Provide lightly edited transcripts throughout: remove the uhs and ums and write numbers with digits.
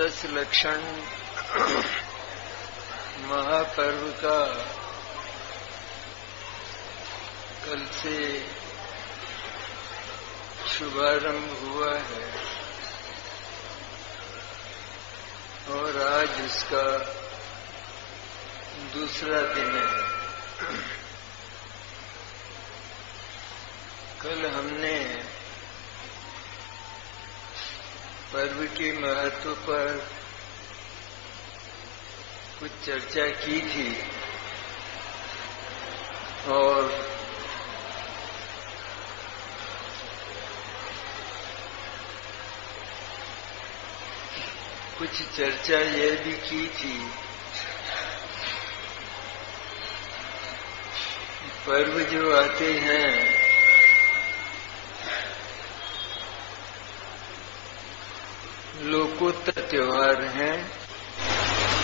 10 लक्षण महापर्व का कल से शुभारंभ हुआ है और आज इसका दूसरा दिन है। कल हमने पर्व के महत्व पर कुछ चर्चा की थी और कुछ चर्चा यह भी की थी पर्व जो आते हैं लोकोत्तर त्योहार हैं,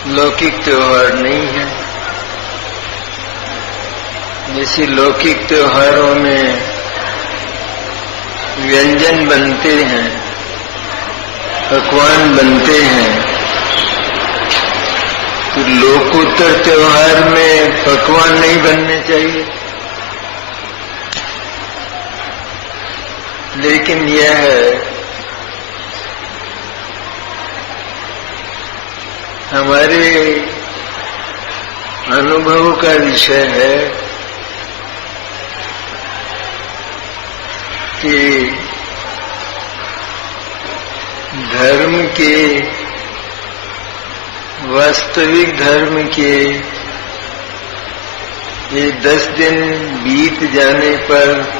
लौकिक त्योहार नहीं है। जैसे लौकिक त्योहारों में व्यंजन बनते हैं, पकवान बनते हैं, तो लोकोत्तर त्योहार में पकवान नहीं बनने चाहिए। लेकिन यह है हमारे अनुभव का विषय है कि धर्म के, वास्तविक धर्म के ये 10 दिन बीत जाने पर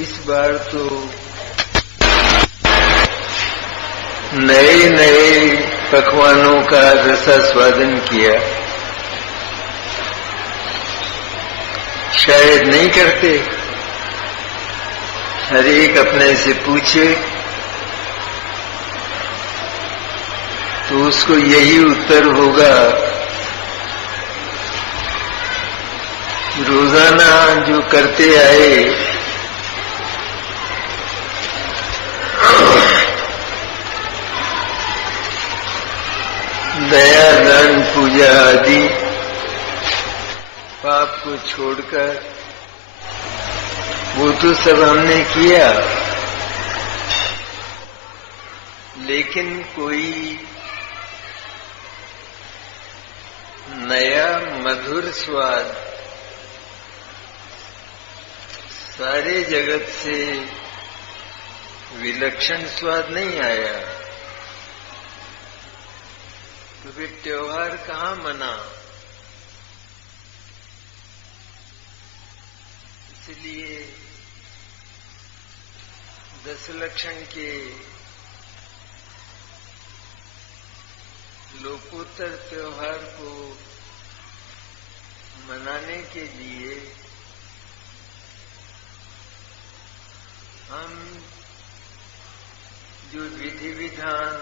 इस बार तो नए नए पकवानों का रसास्वादन किया, शायद नहीं करते। हर एक अपने से पूछे तो उसको यही उत्तर होगा। रोजाना जो करते आए दया, दान, पूजा आदि पाप को छोड़कर वो तो सब हमने किया, लेकिन कोई नया मधुर स्वाद सारे जगत से विलक्षण स्वाद नहीं आया, तो फिर त्योहार कहाँ मना। इसलिए 10 लक्षण के लोकोत्तर त्योहार को मनाने के लिए हम जो विधि विधान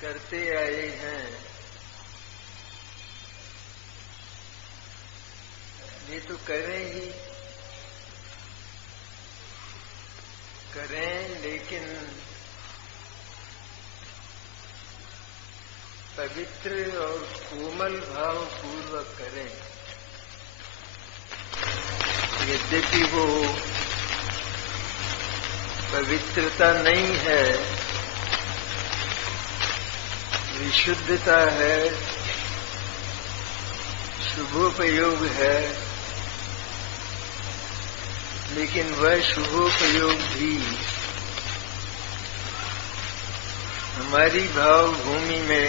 करते आए हैं ये तो करें, लेकिन पवित्र और कोमल भाव पूर्वक करें। यद्यपि वो पवित्रता नहीं है, विशुद्धता है, शुभोपयोग है, लेकिन वह शुभोपयोग भी हमारी भाव भूमि में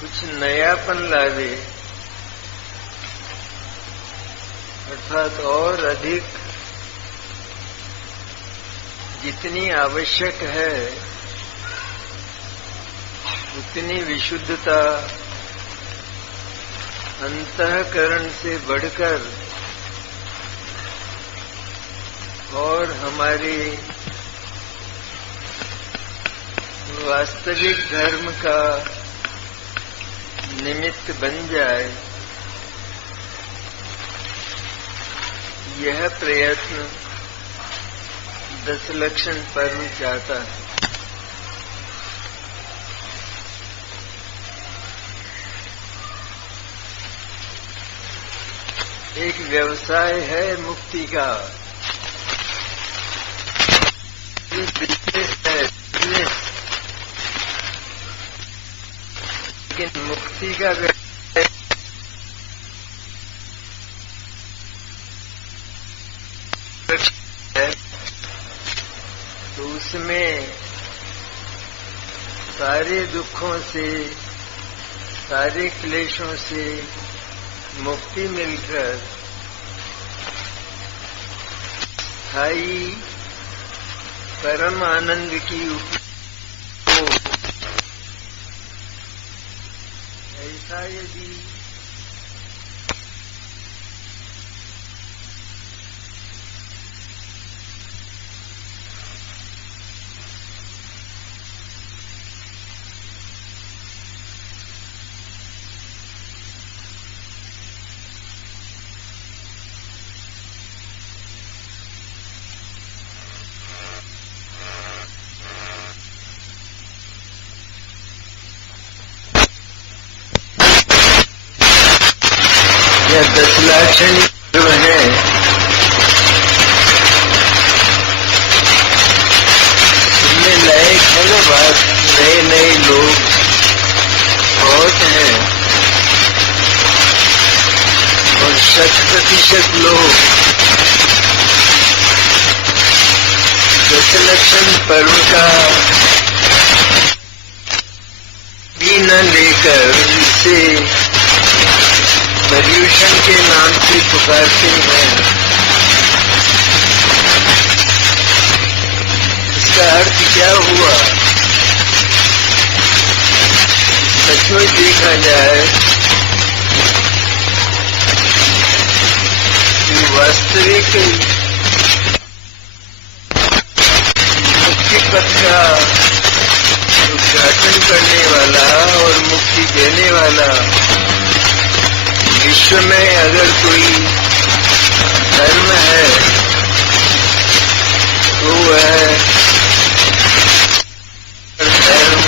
कुछ नयापन लावे, अर्थात और अधिक जितनी आवश्यक है उतनी विशुद्धता अंतःकरण से बढ़कर और हमारे वास्तविक धर्म का निमित्त बन जाए, यह प्रयत्न 10 लक्षण पर्व चाहता है। एक व्यवसाय है मुक्ति का, ये बिजनेस है, बिजनेस। लेकिन मुक्ति का व्यवसाय है तो उसमें सारे दुखों से, सारे क्लेशों से मुक्ति मिलकर स्थायी परम आनंद की उपलब्धि हो, ऐसा यदि यह 10 लक्षण पर्व है, सुनने लायक है ना बात। नए नए लोग बहुत हैं और 100% लोग 10 लक्षण पर्व का भी न लेकर इसे पर्यूषण के नाम से पुकारते हैं। इसका अर्थ क्या हुआ? सचमुच देखा जाए कि वास्तविक मुक्ति पथ का उद्घाटन करने वाला और मुक्ति देने वाला विश्व में अगर कोई धर्म है तो वह धर्म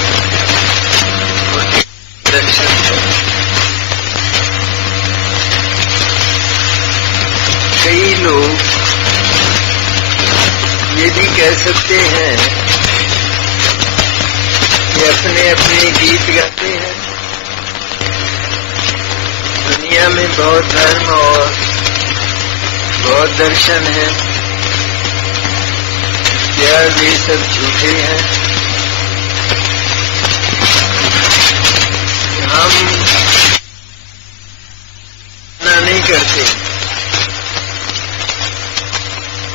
दर्शन है। कई लोग ये भी कह सकते हैं कि अपने अपने गीत गाते हैं। दुनिया में बहुत धर्म और बहुत दर्शन है, क्या वे सब झूठे हैं? हम ना नहीं करते,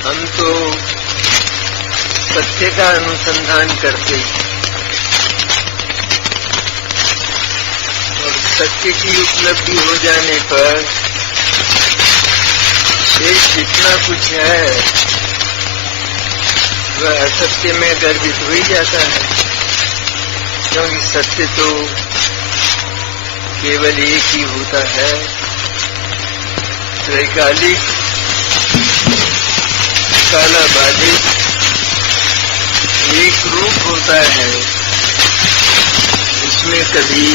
हम तो सत्य का अनुसंधान करते और सत्य की उपलब्धि हो जाने पर शेष जितना कुछ है वह असत्य में गर्भित हो ही जाता है, क्योंकि सत्य तो केवल एक ही होता है। त्रैकालिक काला बाधित एक रूप होता है, उसमें कभी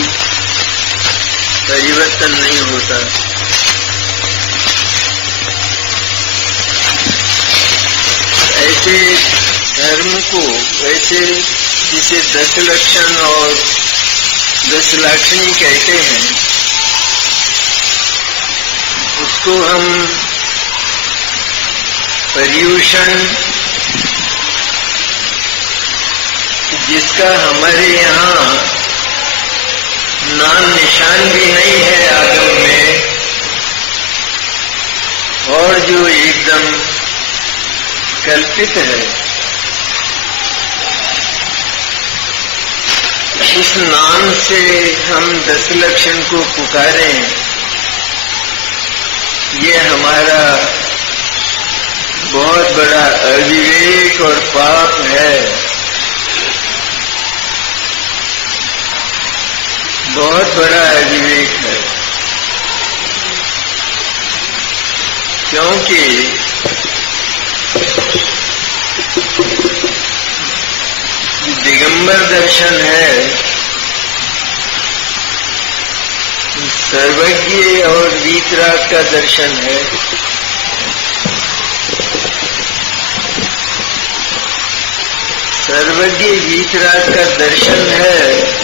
परिवर्तन नहीं होता। ऐसे धर्म को, वैसे जिसे 10 लक्षण और 10 लाक्षणी कहते हैं, उसको हम पर्यूषण, जिसका हमारे यहाँ नाम निशान भी नहीं है आगम में, और जो एकदम कल्पित है, इस नाम से हम 10 लक्षण को पुकारें, ये हमारा बहुत बड़ा अविवेक और पाप है। बहुत बहुत बड़ा अविवेक है, क्योंकि दिगंबर दर्शन है, सर्वज्ञ और वीतराग का दर्शन है। सर्वज्ञ वीतराग का दर्शन है,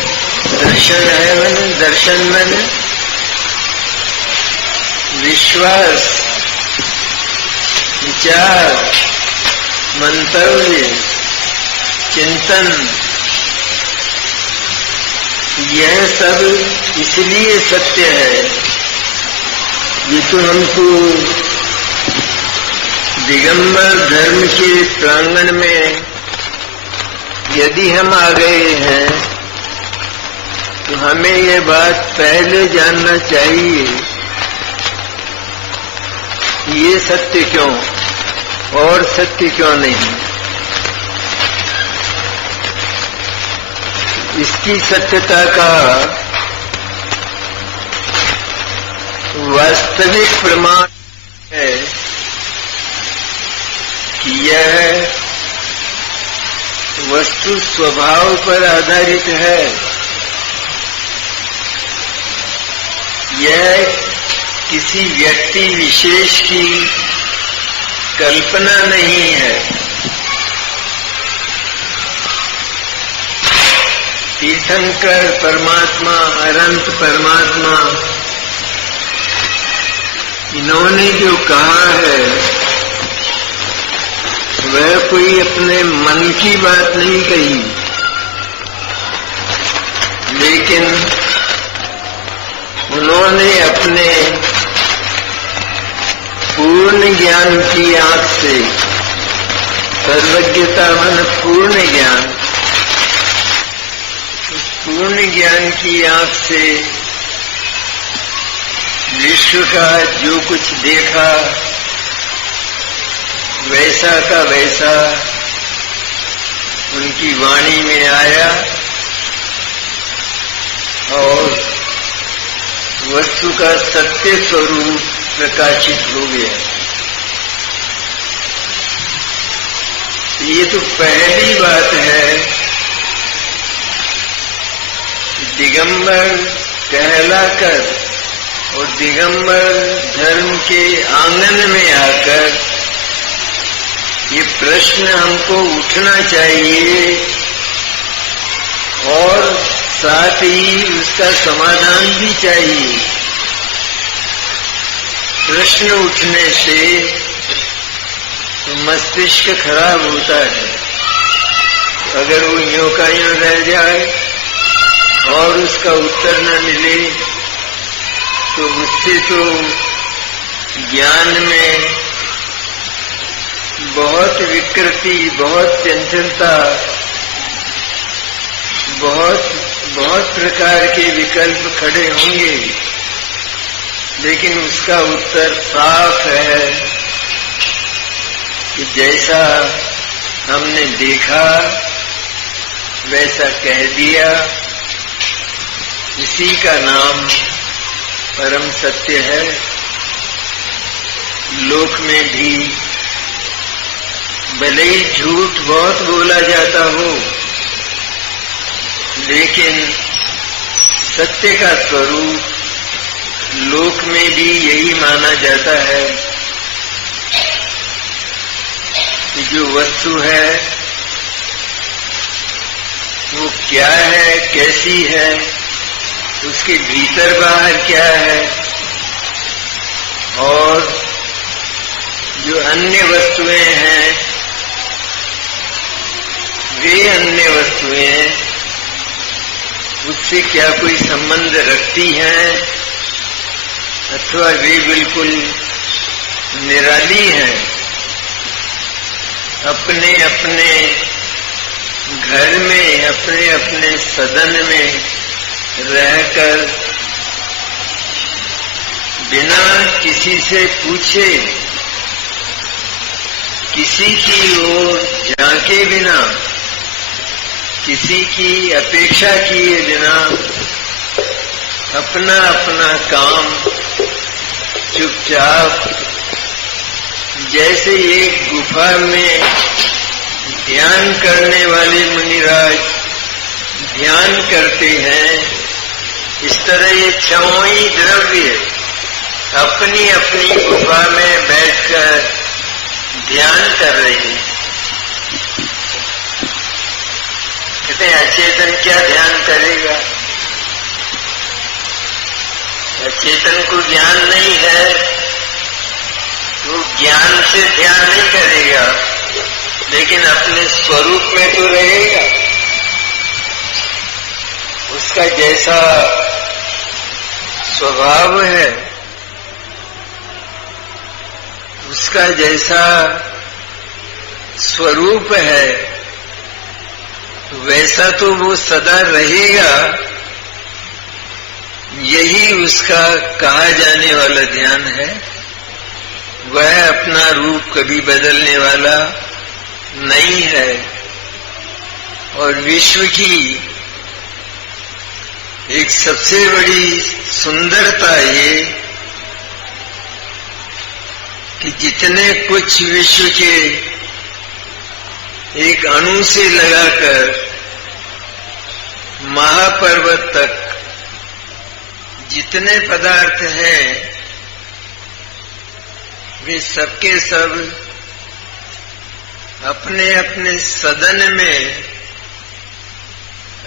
दर्शन मन विश्वास, विचार, मंतव्य, चिंतन, यह सब इसलिए सत्य है। ये तो हमको दिगंबर धर्म के प्रांगण में यदि हम आ गए हैं तो हमें यह बात पहले जानना चाहिए, ये सत्य क्यों और सत्य क्यों नहीं। इसकी सत्यता का वास्तविक प्रमाण है कि यह वस्तु स्वभाव पर आधारित है। यह किसी व्यक्ति विशेष की कल्पना नहीं है। तीर्थंकर परमात्मा, अनंत परमात्मा, इन्होंने जो कहा है वह कोई अपने मन की बात नहीं कही, लेकिन उन्होंने अपने पूर्ण ज्ञान की आंख से, सर्वज्ञता मन पूर्ण ज्ञान, पूर्ण ज्ञान की आंख से विश्व का जो कुछ देखा वैसा का वैसा उनकी वाणी में आया और वस्तु का सत्य स्वरूप प्रकाशित हो गया। ये तो पहली बात है, दिगंबर कहलाकर और दिगंबर धर्म के आंगन में आकर ये प्रश्न हमको उठना चाहिए और साथ ही उसका समाधान भी चाहिए। प्रश्न उठने से तो मस्तिष्क खराब होता है, अगर वो यूं का यूं रह जाए और उसका उत्तर न मिले तो उससे तो ज्ञान में बहुत विकृति, बहुत चंचलता, बहुत प्रकार के विकल्प खड़े होंगे, लेकिन उसका उत्तर साफ है कि जैसा हमने देखा वैसा कह दिया, इसी का नाम परम सत्य है। लोक में भी भले ही झूठ बहुत बोला जाता हो, लेकिन सत्य का स्वरूप लोक में भी यही माना जाता है कि जो वस्तु है वो क्या है, कैसी है, उसके भीतर बाहर क्या है, और जो अन्य वस्तुएं हैं वे अन्य वस्तुएं उससे क्या कोई संबंध रखती हैं अथवा वे बिल्कुल निराली हैं। अपने अपने घर में, अपने अपने सदन में रहकर बिना किसी से पूछे, किसी की ओर झांके बिना, किसी की अपेक्षा किए बिना अपना अपना काम चुपचाप जैसे एक गुफा में ध्यान करने वाले मुनिराज ध्यान करते हैं, इस तरह ये छहों द्रव्य अपनी अपनी गुफा में बैठकर ध्यान कर रहे हैं। कहते हैं अचेतन क्या ध्यान करेगा? अचेतन को ज्ञान नहीं है, वो ज्ञान से ध्यान नहीं करेगा, लेकिन अपने स्वरूप में तो रहेगा। उसका जैसा स्वभाव है, उसका जैसा स्वरूप है, वैसा तो वो सदा रहेगा। यही उसका कहा जाने वाला ध्यान है। वह अपना रूप कभी बदलने वाला नहीं है। और विश्व की एक सबसे बड़ी सुंदरता ये कि जितने कुछ विश्व के एक अणु से लगाकर महापर्वत तक जितने पदार्थ हैं, वे सबके सब अपने अपने सदन में,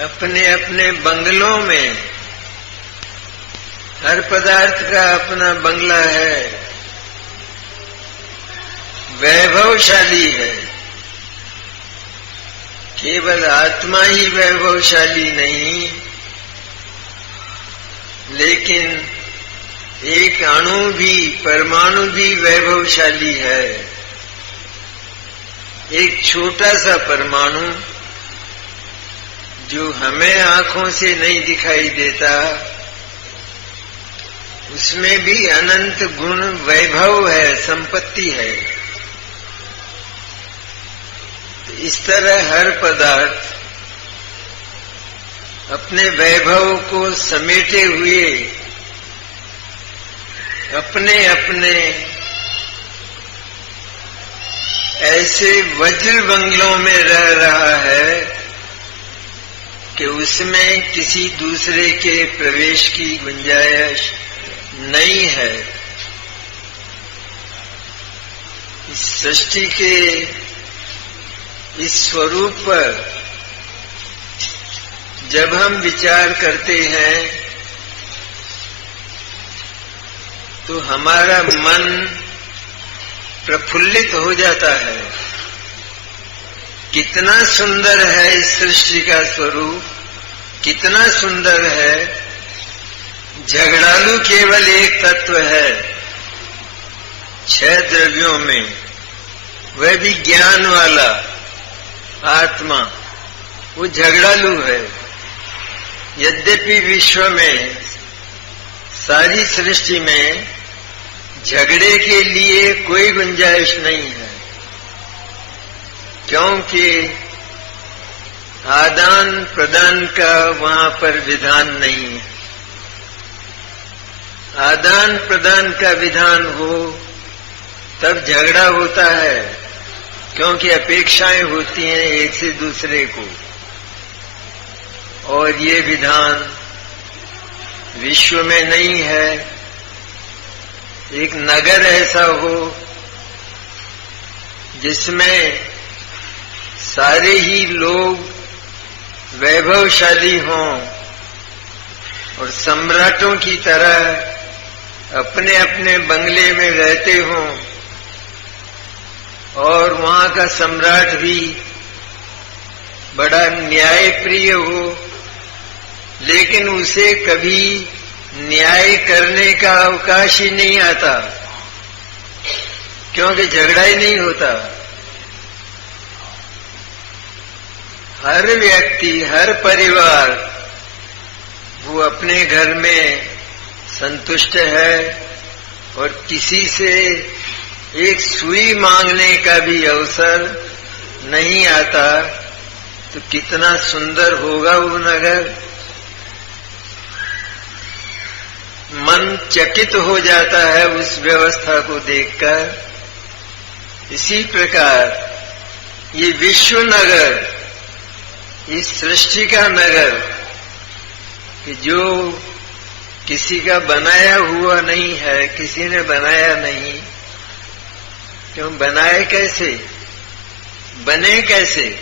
अपने अपने बंगलों में, हर पदार्थ का अपना बंगला है, वैभवशाली है। केवल आत्मा ही वैभवशाली नहीं, लेकिन एक अणु भी, परमाणु भी वैभवशाली है। एक छोटा सा परमाणु जो हमें आंखों से नहीं दिखाई देता, उसमें भी अनंत गुण वैभव है, संपत्ति है। इस तरह हर पदार्थ अपने वैभव को समेटे हुए अपने अपने ऐसे वज्र बंगलों में रह रहा है कि उसमें किसी दूसरे के प्रवेश की गुंजाइश नहीं है। इस सृष्टि के इस स्वरूप पर जब हम विचार करते हैं तो हमारा मन प्रफुल्लित हो जाता है। कितना सुंदर है इस सृष्टि का स्वरूप, कितना सुंदर है। झगड़ालू केवल एक तत्व है 6 द्रव्यों में, वह भी ज्ञान वाला आत्मा, वो झगड़ालू है। यद्यपि विश्व में, सारी सृष्टि में झगड़े के लिए कोई गुंजाइश नहीं है, क्योंकि आदान प्रदान का वहां पर विधान नहीं है। आदान प्रदान का विधान हो तब झगड़ा होता है, क्योंकि अपेक्षाएं होती हैं एक से दूसरे को। और ये विधान विश्व में नहीं है। एक नगर ऐसा हो जिसमें सारे ही लोग वैभवशाली हों और सम्राटों की तरह अपने अपने बंगले में रहते हों, और वहां का सम्राट भी बड़ा न्यायप्रिय हो, लेकिन उसे कभी न्याय करने का अवकाश ही नहीं आता, क्योंकि झगड़ा ही नहीं होता। हर व्यक्ति, हर परिवार वो अपने घर में संतुष्ट है और किसी से एक सुई मांगने का भी अवसर नहीं आता। तो कितना सुंदर होगा वो नगर। मन चकित हो जाता है उस व्यवस्था को देखकर। इसी प्रकार ये विश्व नगर, इस सृष्टि का नगर कि जो किसी का बनाया हुआ नहीं है, किसी ने बनाया नहीं, क्यों बनाए कैसे, बने कैसे?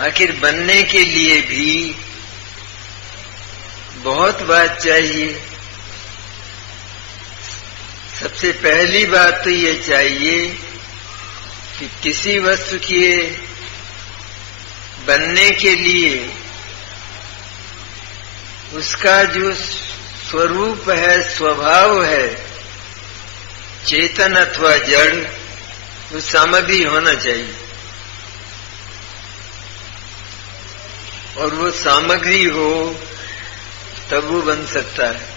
आखिर बनने के लिए भी बहुत बात चाहिए। सबसे पहली बात तो ये चाहिए कि किसी वस्तु के बनने के लिए उसका जो स्वरूप है, स्वभाव है, चेतन अथवा जड़, वो सामग्री होना चाहिए। और वो सामग्री हो तब वो बन सकता है।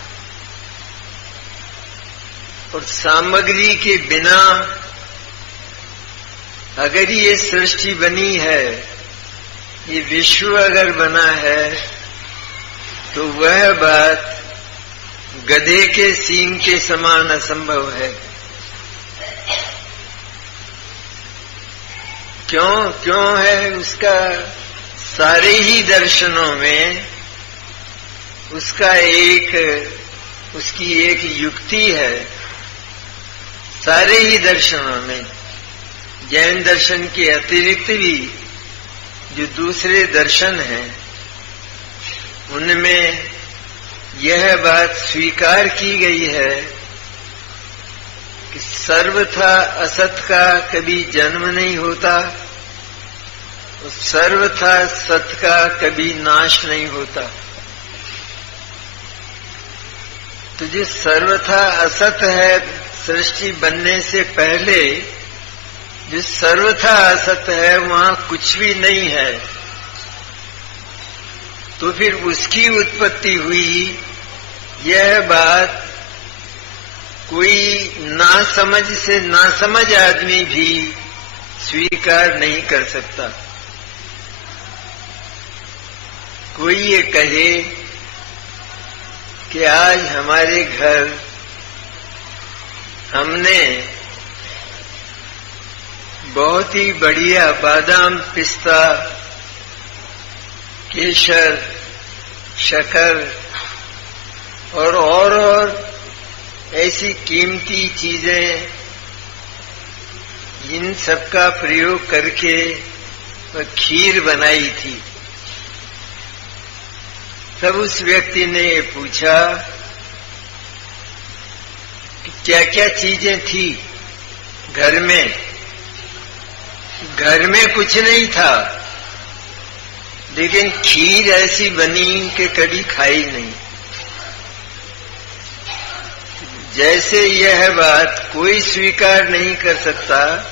और सामग्री के बिना अगर ये सृष्टि बनी है, ये विश्व अगर बना है, तो वह बात गधे के सींग के समान असंभव है। क्यों है? उसका सारे ही दर्शनों में उसकी एक युक्ति है। सारे ही दर्शनों में, जैन दर्शन के अतिरिक्त भी जो दूसरे दर्शन हैं, उनमें यह बात स्वीकार की गई है कि सर्वथा असत का कभी जन्म नहीं होता, सर्वथा सत का कभी नाश नहीं होता। तो जो सर्वथा असत है, सृष्टि बनने से पहले जो सर्वथा असत है, वहां कुछ भी नहीं है, तो फिर उसकी उत्पत्ति हुई, यह बात कोई नासमझ से नासमझ आदमी भी स्वीकार नहीं कर सकता। कोई ये कहे कि आज हमारे घर हमने बहुत ही बढ़िया बादाम, पिस्ता, केसर, शक्कर और ऐसी कीमती चीजें, इन सब का प्रयोग करके खीर बनाई थी। तब उस व्यक्ति ने पूछा कि क्या क्या चीजें थी घर में। घर में कुछ नहीं था, लेकिन खीर ऐसी बनी कि कभी खाई नहीं। जैसे यह बात कोई स्वीकार नहीं कर सकता,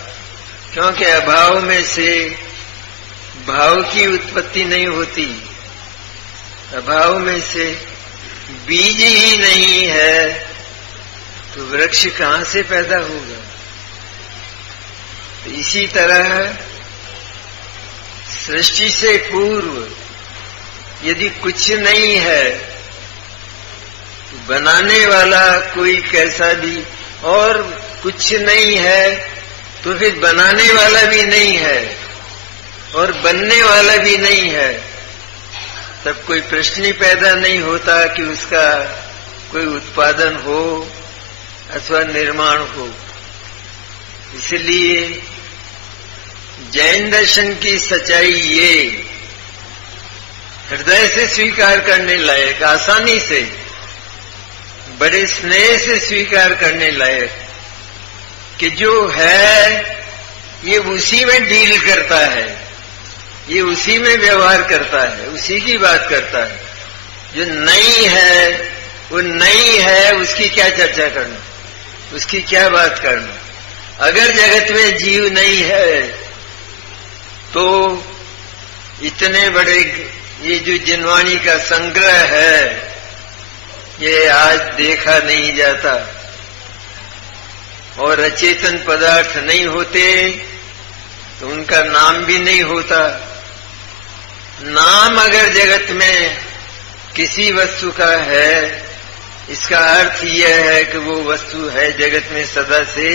क्योंकि अभाव में से भाव की उत्पत्ति नहीं होती, अभाव में से बीज ही नहीं है, तो वृक्ष कहां से पैदा होगा। तो इसी तरह सृष्टि से पूर्व यदि कुछ नहीं है, तो बनाने वाला कोई कैसा भी, और कुछ नहीं है तो फिर बनाने वाला भी नहीं है और बनने वाला भी नहीं है, तब कोई प्रश्न ही पैदा नहीं होता कि उसका कोई उत्पादन हो अथवा निर्माण हो। इसलिए जैन दर्शन की सच्चाई ये हृदय से स्वीकार करने लायक, आसानी से, बड़े स्नेह से स्वीकार करने लायक, कि जो है ये उसी में डील करता है, ये उसी में व्यवहार करता है, उसी की बात करता है। जो नहीं है वो नहीं है, उसकी क्या चर्चा करना, उसकी क्या बात करना। अगर जगत में जीव नहीं है तो इतने बड़े ये जो जिनवाणी का संग्रह है, ये आज देखा नहीं जाता, और अचेतन पदार्थ नहीं होते तो उनका नाम भी नहीं होता। नाम अगर जगत में किसी वस्तु का है इसका अर्थ यह है कि वो वस्तु है जगत में सदा से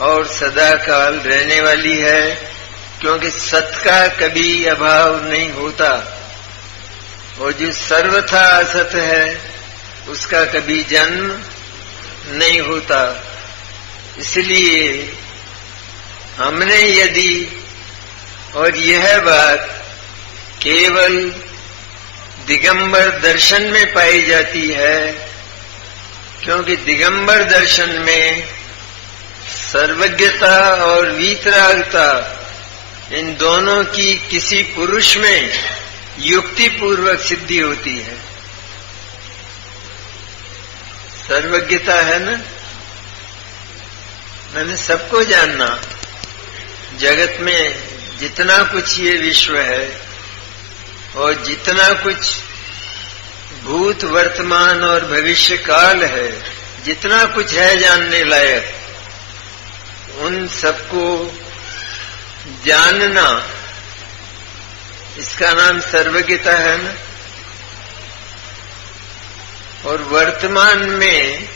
और सदा काल रहने वाली है, क्योंकि सत का कभी अभाव नहीं होता, और जो सर्वथा असत है उसका कभी जन्म नहीं होता। इसलिए हमने यदि, और यह बात केवल दिगंबर दर्शन में पाई जाती है, क्योंकि दिगंबर दर्शन में सर्वज्ञता और वीतरागता इन दोनों की किसी पुरुष में युक्ति पूर्वक सिद्धि होती है। सर्वज्ञता है ना, मैंने सबको जानना, जगत में जितना कुछ ये विश्व है और जितना कुछ भूत वर्तमान और भविष्य काल है, जितना कुछ है जानने लायक, उन सबको जानना, इसका नाम सर्वज्ञता है ना। और वर्तमान में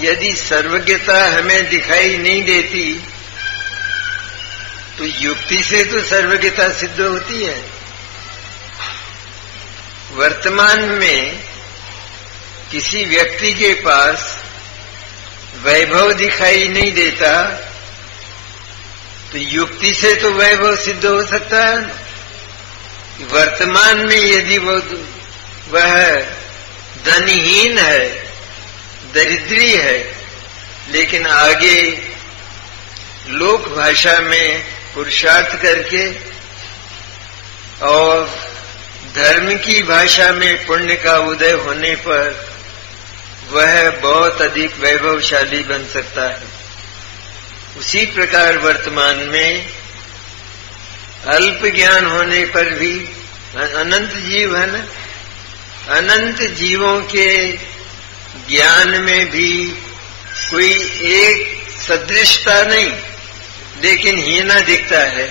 यदि सर्वज्ञता हमें दिखाई नहीं देती तो युक्ति से तो सर्वज्ञता सिद्ध होती है। वर्तमान में किसी व्यक्ति के पास वैभव दिखाई नहीं देता तो युक्ति से तो वैभव सिद्ध हो सकता है। वर्तमान में यदि वह धनहीन है, दरिद्री है, लेकिन आगे लोक भाषा में पुरुषार्थ करके और धर्म की भाषा में पुण्य का उदय होने पर वह बहुत अधिक वैभवशाली बन सकता है। उसी प्रकार वर्तमान में अल्प ज्ञान होने पर भी अनंत जीव है ना, अनंत जीवों के ज्ञान में भी कोई एक सदृशता नहीं, लेकिन हीना दिखता है।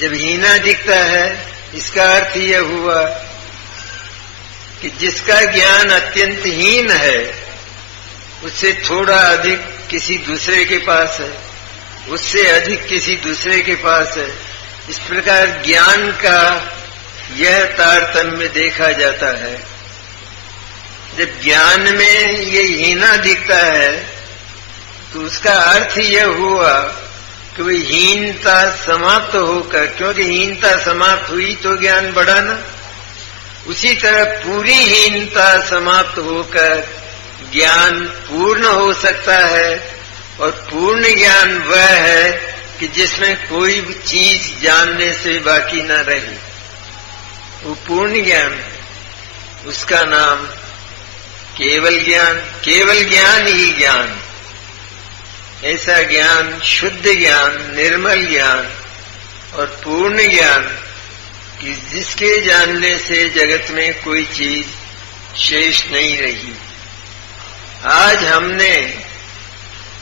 जब हीना दिखता है, इसका अर्थ यह हुआ कि जिसका ज्ञान अत्यंत हीन है उससे थोड़ा अधिक किसी दूसरे के पास है, उससे अधिक किसी दूसरे के पास है। इस प्रकार ज्ञान का यह तारतम्य देखा जाता है। जब ज्ञान में ये हीना दिखता है तो उसका अर्थ यह हुआ कि वह हीनता समाप्त होकर, क्योंकि हीनता समाप्त हुई तो ज्ञान बढ़ा ना, उसी तरह पूरी हीनता समाप्त होकर ज्ञान पूर्ण हो सकता है। और पूर्ण ज्ञान वह है कि जिसमें कोई भी चीज जानने से बाकी न रही, वो पूर्ण ज्ञान, उसका नाम केवल ज्ञान, केवल ज्ञान ही ज्ञान। ऐसा ज्ञान, शुद्ध ज्ञान, निर्मल ज्ञान और पूर्ण ज्ञान कि जिसके जानने से जगत में कोई चीज शेष नहीं रही। आज हमने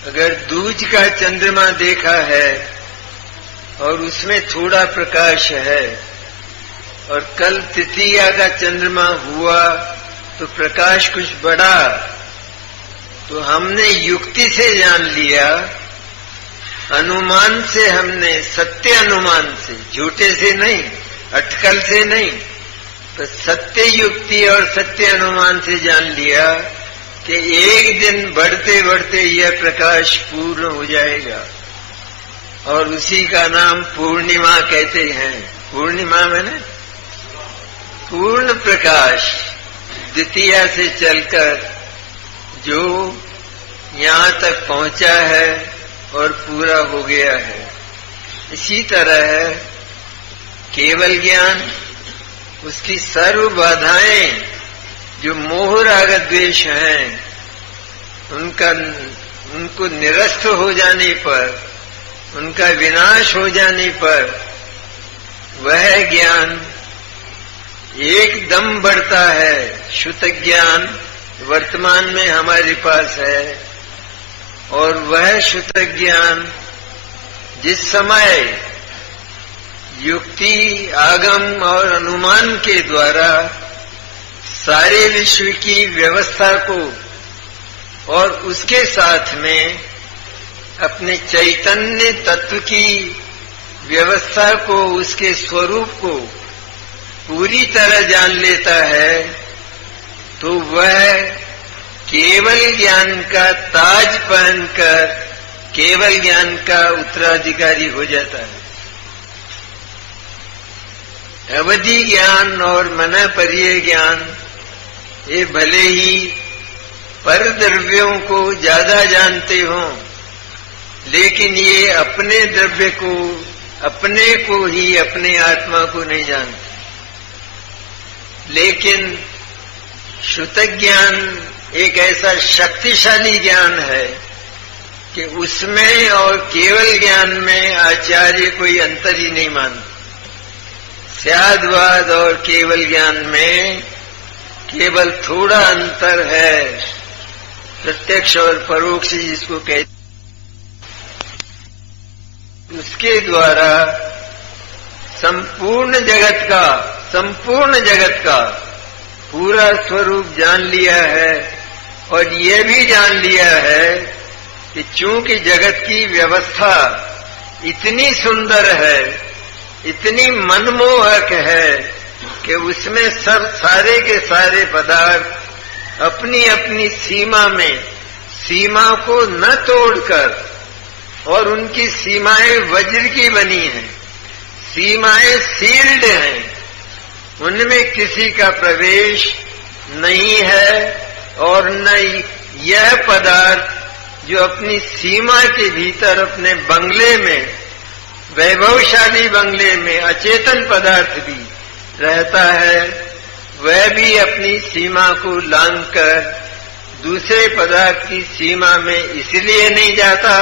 अगर दूज का चंद्रमा देखा है और उसमें थोड़ा प्रकाश है, और कल तृतीया का चंद्रमा हुआ तो प्रकाश कुछ बढ़ा, तो हमने युक्ति से जान लिया, अनुमान से, हमने सत्य अनुमान से, झूठे से नहीं, अटकल से नहीं, तो सत्य युक्ति और सत्य अनुमान से जान लिया कि एक दिन बढ़ते बढ़ते यह प्रकाश पूर्ण हो जाएगा, और उसी का नाम पूर्णिमा कहते हैं। पूर्णिमा मैंने पूर्ण प्रकाश, द्वितीया से चलकर जो यहाँ तक पहुंचा है और पूरा हो गया है। इसी तरह है केवल ज्ञान, उसकी सर्व बाधाएं जो मोह राग द्वेष हैं, उनको निरस्त हो जाने पर, उनका विनाश हो जाने पर वह ज्ञान एकदम बढ़ता है। शुद्ध ज्ञान वर्तमान में हमारे पास है, और वह शुद्ध ज्ञान जिस समय युक्ति, आगम और अनुमान के द्वारा सारे विश्व की व्यवस्था को और उसके साथ में अपने चैतन्य तत्व की व्यवस्था को, उसके स्वरूप को पूरी तरह जान लेता है, तो वह केवल ज्ञान का ताज पहनकर केवल ज्ञान का उत्तराधिकारी हो जाता है। अवधि ज्ञान और मनःपर्यय ज्ञान ये भले ही पर द्रव्यों को ज्यादा जानते हों, लेकिन ये अपने द्रव्य को, अपने को ही, अपने आत्मा को नहीं जानते। लेकिन श्रुत ज्ञान एक ऐसा शक्तिशाली ज्ञान है कि उसमें और केवल ज्ञान में आचार्य कोई अंतर ही नहीं मानते। स्याद्वाद और केवल ज्ञान में केवल थोड़ा अंतर है, प्रत्यक्ष और परोक्ष जिसको कहते, उसके द्वारा संपूर्ण जगत का पूरा स्वरूप जान लिया है। और ये भी जान लिया है कि चूंकि जगत की व्यवस्था इतनी सुंदर है, इतनी मनमोहक है कि उसमें सब सारे के सारे पदार्थ अपनी अपनी सीमा को न तोड़कर, और उनकी सीमाएं वज्र की बनी हैं, सीमाएं सील्ड हैं, उनमें किसी का प्रवेश नहीं है। और न यह पदार्थ जो अपनी सीमा के भीतर अपने बंगले में, वैभवशाली बंगले में अचेतन पदार्थ भी रहता है, वह भी अपनी सीमा को लांघकर दूसरे पदार्थ की सीमा में इसलिए नहीं जाता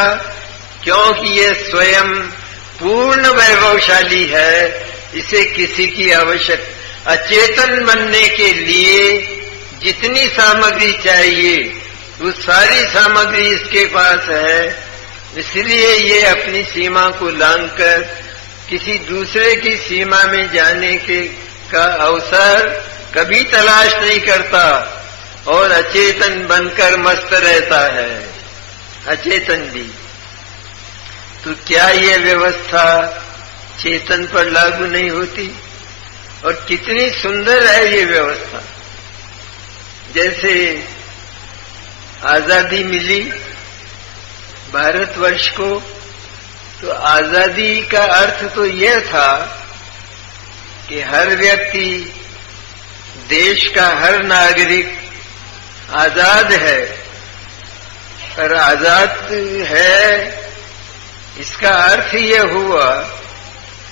क्योंकि ये स्वयं पूर्ण वैभवशाली है। इसे किसी की आवश्यक, अचेतन बनने के लिए जितनी सामग्री चाहिए वो सारी सामग्री इसके पास है, इसलिए ये अपनी सीमा को लांघकर किसी दूसरे की सीमा में जाने का अवसर कभी तलाश नहीं करता और अचेतन बनकर मस्त रहता है, अचेतन भी। तो क्या ये व्यवस्था चेतन पर लागू नहीं होती? और कितनी सुंदर है ये व्यवस्था। जैसे आजादी मिली भारतवर्ष को, तो आजादी का अर्थ तो यह था कि हर व्यक्ति, देश का हर नागरिक आजाद है। पर आजाद है इसका अर्थ यह हुआ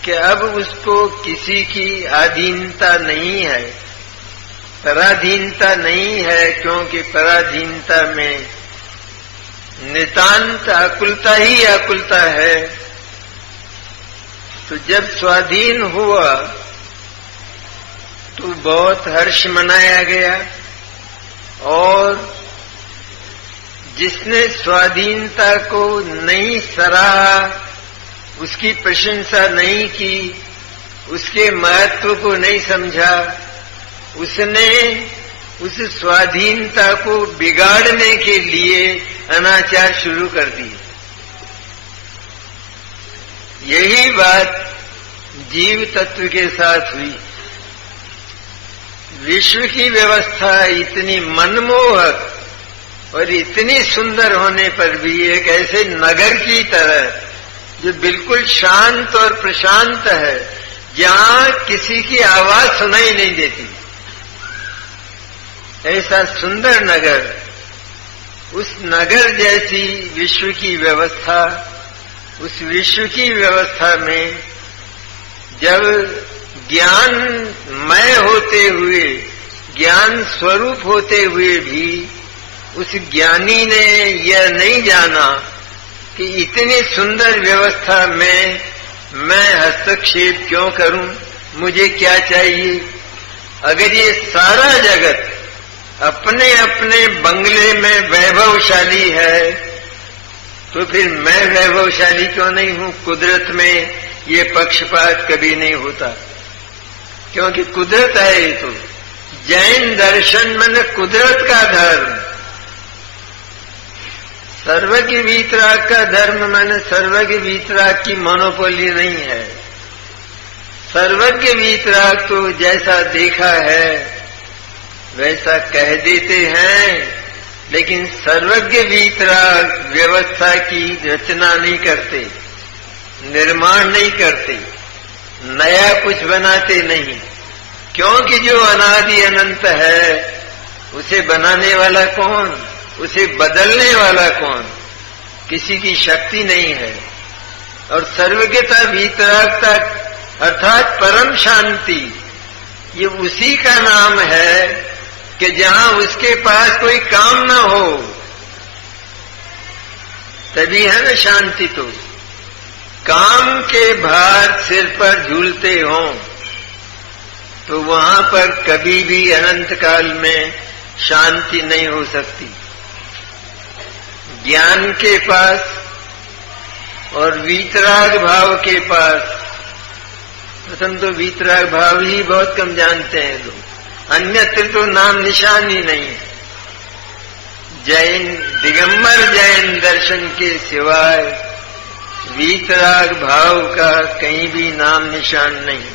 कि अब उसको किसी की अधीनता नहीं है, पराधीनता नहीं है, क्योंकि पराधीनता में नितांत आकुलता ही आकुलता है। तो जब स्वाधीन हुआ तो बहुत हर्ष मनाया गया, और जिसने स्वाधीनता को नहीं सराहा, उसकी प्रशंसा नहीं की, उसके महत्व को नहीं समझा, उसने उस स्वाधीनता को बिगाड़ने के लिए अनाचार शुरू कर दिए। यही बात जीव तत्व के साथ हुई। विश्व की व्यवस्था इतनी मनमोहक और इतनी सुंदर होने पर भी एक ऐसे नगर की तरह जो बिल्कुल शांत और प्रशांत है, जहां किसी की आवाज सुनाई नहीं देती, ऐसा सुंदर नगर, उस नगर जैसी विश्व की व्यवस्था, उस विश्व की व्यवस्था में जब ज्ञानमय होते हुए, ज्ञान स्वरूप होते हुए भी उस ज्ञानी ने यह नहीं जाना कि इतनी सुंदर व्यवस्था में मैं हस्तक्षेप क्यों करूं, मुझे क्या चाहिए। अगर ये सारा जगत अपने अपने बंगले में वैभवशाली है, तो फिर मैं वैभवशाली क्यों नहीं हूं। कुदरत में ये पक्षपात कभी नहीं होता, क्योंकि कुदरत है ये तो, जैन दर्शन मन कुदरत का धर्म, सर्वज्ञ वीतराग का धर्म मन सर्वज्ञ वीतराग की मोनोपोली नहीं है। सर्वज्ञ वीतराग तो जैसा देखा है वैसा कह देते हैं, लेकिन सर्वज्ञ वीतराग व्यवस्था की रचना नहीं करते, निर्माण नहीं करते, नया कुछ बनाते नहीं, क्योंकि जो अनादि अनंत है उसे बनाने वाला कौन, उसे बदलने वाला कौन, किसी की शक्ति नहीं है। और सर्वज्ञता वीतरागता अर्थात परम शांति, ये उसी का नाम है कि जहां उसके पास कोई काम ना हो, तभी है ना शांति। तो काम के भार सिर पर झूलते हों तो वहां पर कभी भी अनंत काल में शांति नहीं हो सकती। ज्ञान के पास और वीतराग भाव के पास, प्रथम तो वीतराग भाव ही बहुत कम जानते हैं लोग, अन्यत्र तो नाम निशान ही नहीं है। जैन दिगंबर जैन दर्शन के सिवाय वीतराग भाव का कहीं भी नाम निशान नहीं।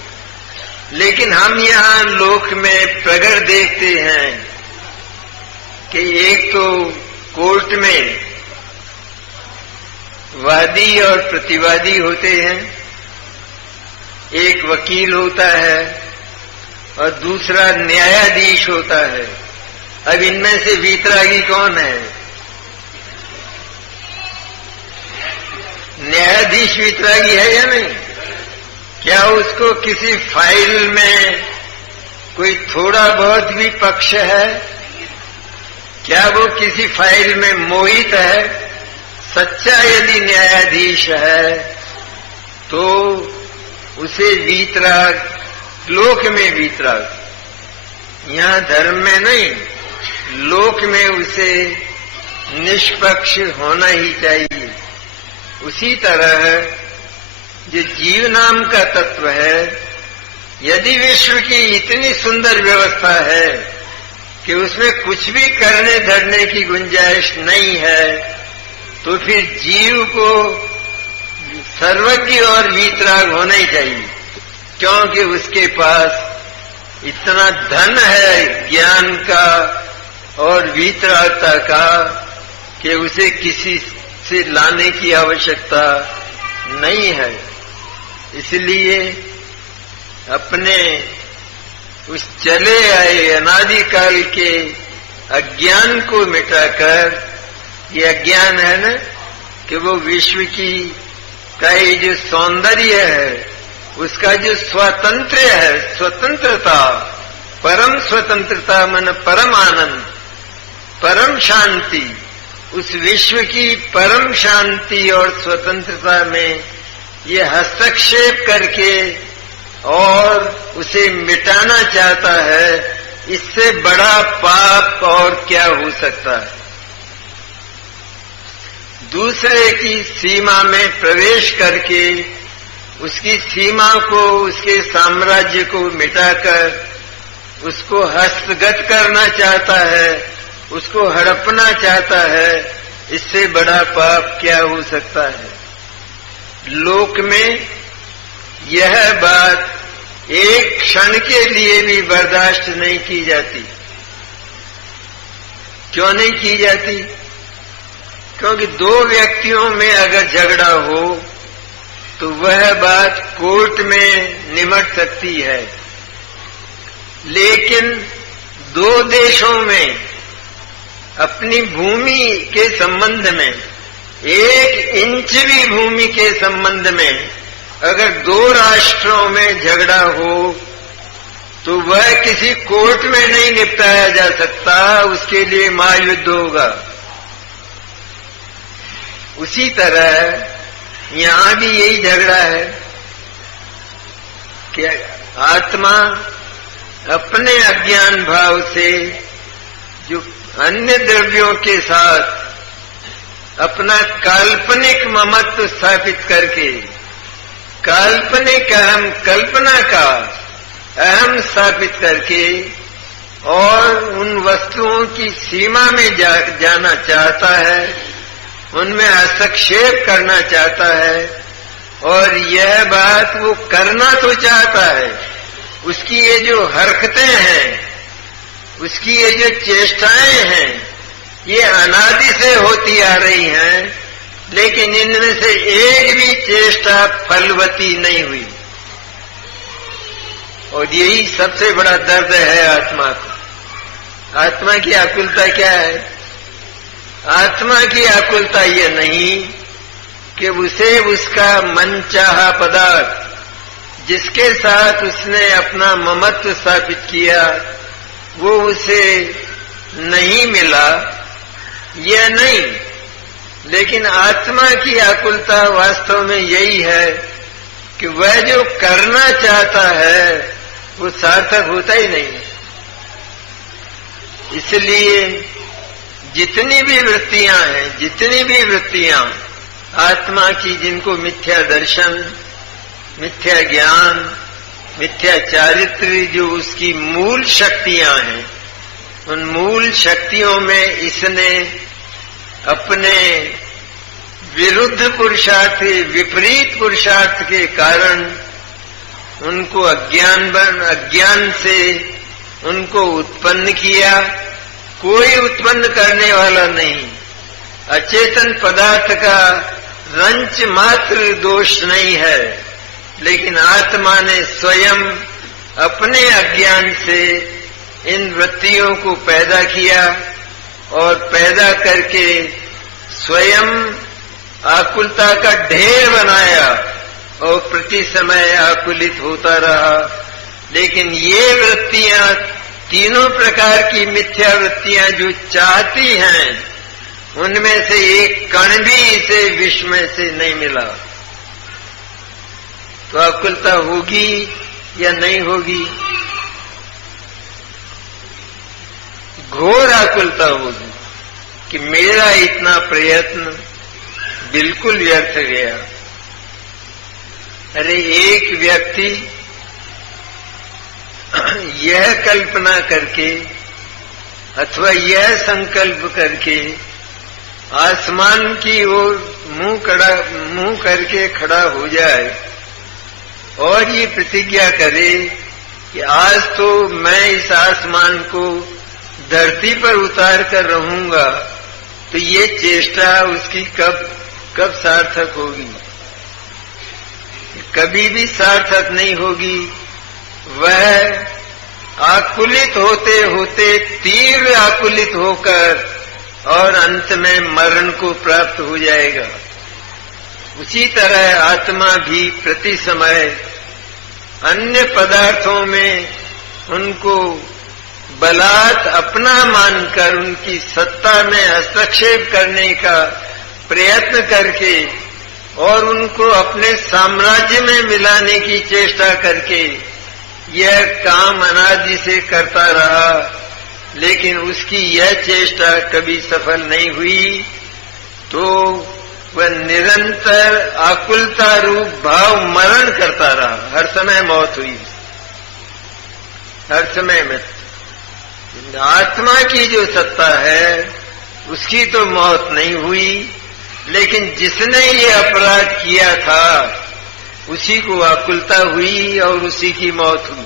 लेकिन हम यहाँ लोक में प्रगट देखते हैं कि एक तो कोर्ट में वादी और प्रतिवादी होते हैं, एक वकील होता है और दूसरा न्यायाधीश होता है। अब इनमें से वीतरागी कौन है? न्यायाधीश वीतरागी है या नहीं? क्या उसको किसी फाइल में कोई थोड़ा बहुत भी पक्ष है? क्या वो किसी फाइल में मोहित है? सच्चा यदि न्यायाधीश है तो उसे वीतराग, लोक में वीतराग, यहां धर्म में नहीं, लोक में उसे निष्पक्ष होना ही चाहिए। उसी तरह जो जीव नाम का तत्व है, यदि विश्व की इतनी सुंदर व्यवस्था है कि उसमें कुछ भी करने धरने की गुंजाइश नहीं है, तो फिर जीव को सर्वज्ञ और वीतराग होना ही चाहिए, क्योंकि उसके पास इतना धन है ज्ञान का और वीतरागता का कि उसे किसी से लाने की आवश्यकता नहीं है। इसलिए अपने उस चले आए अनादिकाल के अज्ञान को मिटाकर, ये अज्ञान है ना कि वो विश्व की का ये जो सौंदर्य है उसका जो स्वतंत्र है, स्वतंत्रता, परम स्वतंत्रता मन परम आनंद, परम शांति, उस विश्व की परम शांति और स्वतंत्रता में ये हस्तक्षेप करके और उसे मिटाना चाहता है। इससे बड़ा पाप और क्या हो सकता है? दूसरे की सीमा में प्रवेश करके उसकी सीमा को, उसके साम्राज्य को मिटाकर उसको हस्तगत करना चाहता है, उसको हड़पना चाहता है। इससे बड़ा पाप क्या हो सकता है? लोक में यह बात एक क्षण के लिए भी बर्दाश्त नहीं की जाती। क्यों नहीं की जाती? क्योंकि दो व्यक्तियों में अगर झगड़ा हो तो वह बात कोर्ट में निमट सकती है, लेकिन दो देशों में अपनी भूमि के संबंध में, एक इंच भी भूमि के संबंध में अगर दो राष्ट्रों में झगड़ा हो तो वह किसी कोर्ट में नहीं निपटाया जा सकता, उसके लिए महायुद्ध होगा। उसी तरह यहां भी यही झगड़ा है कि आत्मा अपने अज्ञान भाव से जो अन्य द्रव्यों के साथ अपना काल्पनिक ममत्व स्थापित करके, काल्पनिक अहम, कल्पना का अहम स्थापित करके और उन वस्तुओं की सीमा में जाना चाहता है, उनमें हस्तक्षेप करना चाहता है, और यह बात वो करना तो चाहता है। उसकी ये जो हरकतें हैं, उसकी ये जो चेष्टाएं हैं, ये अनादि से होती आ रही हैं, लेकिन इनमें से एक भी चेष्टा फलवती नहीं हुई। और यही सबसे बड़ा दर्द है आत्मा को। आत्मा की आकुलता क्या है? आत्मा की आकुलता ये नहीं कि उसे उसका मनचाहा पदार्थ जिसके साथ उसने अपना ममत्व स्थापित किया वो उसे नहीं मिला, यह नहीं। लेकिन आत्मा की आकुलता वास्तव में यही है कि वह जो करना चाहता है वो सार्थक होता ही नहीं। इसलिए जितनी भी वृत्तियां आत्मा की, जिनको मिथ्या दर्शन, मिथ्या ज्ञान, मिथ्या चारित्र, जो उसकी मूल शक्तियां हैं, उन मूल शक्तियों में इसने अपने विरुद्ध पुरुषार्थ, विपरीत पुरुषार्थ के कारण उनको अज्ञान से उनको उत्पन्न किया। कोई उत्पन्न करने वाला नहीं। अचेतन पदार्थ का रंच मात्र दोष नहीं है, लेकिन आत्मा ने स्वयं अपने अज्ञान से इन वृत्तियों को पैदा किया और पैदा करके स्वयं आकुलता का ढेर बनाया और प्रति समय आकुलित होता रहा। लेकिन ये वृत्तियां, तीनों प्रकार की मिथ्या वृत्तियां जो चाहती हैं, उनमें से एक कण भी इसे विश्व में से नहीं मिला। तो आकुलता होगी या नहीं होगी? घोर आकुलता होगी कि मेरा इतना प्रयत्न बिल्कुल व्यर्थ गया। अरे एक व्यक्ति यह कल्पना करके अथवा यह संकल्प करके आसमान की ओर मुंह करके खड़ा हो जाए और ये प्रतिज्ञा करे कि आज तो मैं इस आसमान को धरती पर उतार कर रहूंगा, तो ये चेष्टा उसकी कब सार्थक होगी? कभी भी सार्थक नहीं होगी। वह आकुलित होते होते तीव्र आकुलित होकर और अंत में मरण को प्राप्त हो जाएगा। उसी तरह आत्मा भी प्रति समय अन्य पदार्थों में उनको बलात् अपना मानकर उनकी सत्ता में हस्तक्षेप करने का प्रयत्न करके और उनको अपने साम्राज्य में मिलाने की चेष्टा करके यह काम अनादि से करता रहा, लेकिन उसकी यह चेष्टा कभी सफल नहीं हुई। तो वह निरंतर आकुलता रूप भाव मरण करता रहा। हर समय मौत हुई, हर समय में। आत्मा की जो सत्ता है उसकी तो मौत नहीं हुई, लेकिन जिसने ये अपराध किया था उसी को आकुलता हुई और उसी की मौत हुई।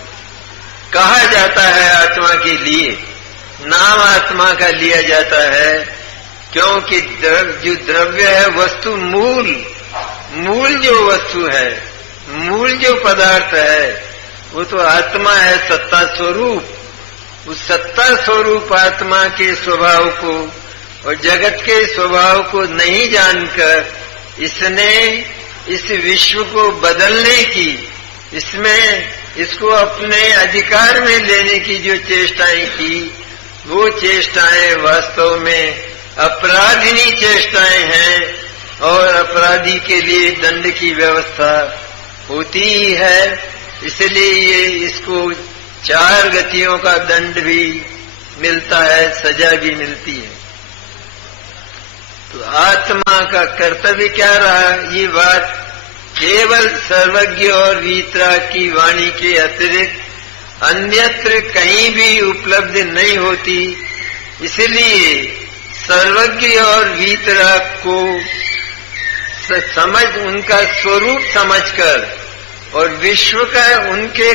कहा जाता है आत्मा के लिए, नाम आत्मा का लिया जाता है, क्योंकि जो द्रव्य है, वस्तु मूल जो वस्तु है, मूल जो पदार्थ है, वो तो आत्मा है, सत्ता स्वरूप। उस सत्ता स्वरूप आत्मा के स्वभाव को और जगत के स्वभाव को नहीं जानकर इसने इस विश्व को बदलने की, इसको अपने अधिकार में लेने की जो चेष्टाएं की, वो चेष्टाएं वास्तव में अपराधिनी चेष्टाएं हैं और अपराधी के लिए दंड की व्यवस्था होती ही है। इसलिए ये इसको 4 गतियों का दंड भी मिलता है, सजा भी मिलती है। तो आत्मा का कर्तव्य क्या रहा? ये बात केवल सर्वज्ञ और वीतराग की वाणी के अतिरिक्त अन्यत्र कहीं भी उपलब्ध नहीं होती। इसलिए सर्वज्ञ और वीतराग को समझ, उनका स्वरूप समझकर और विश्व का उनके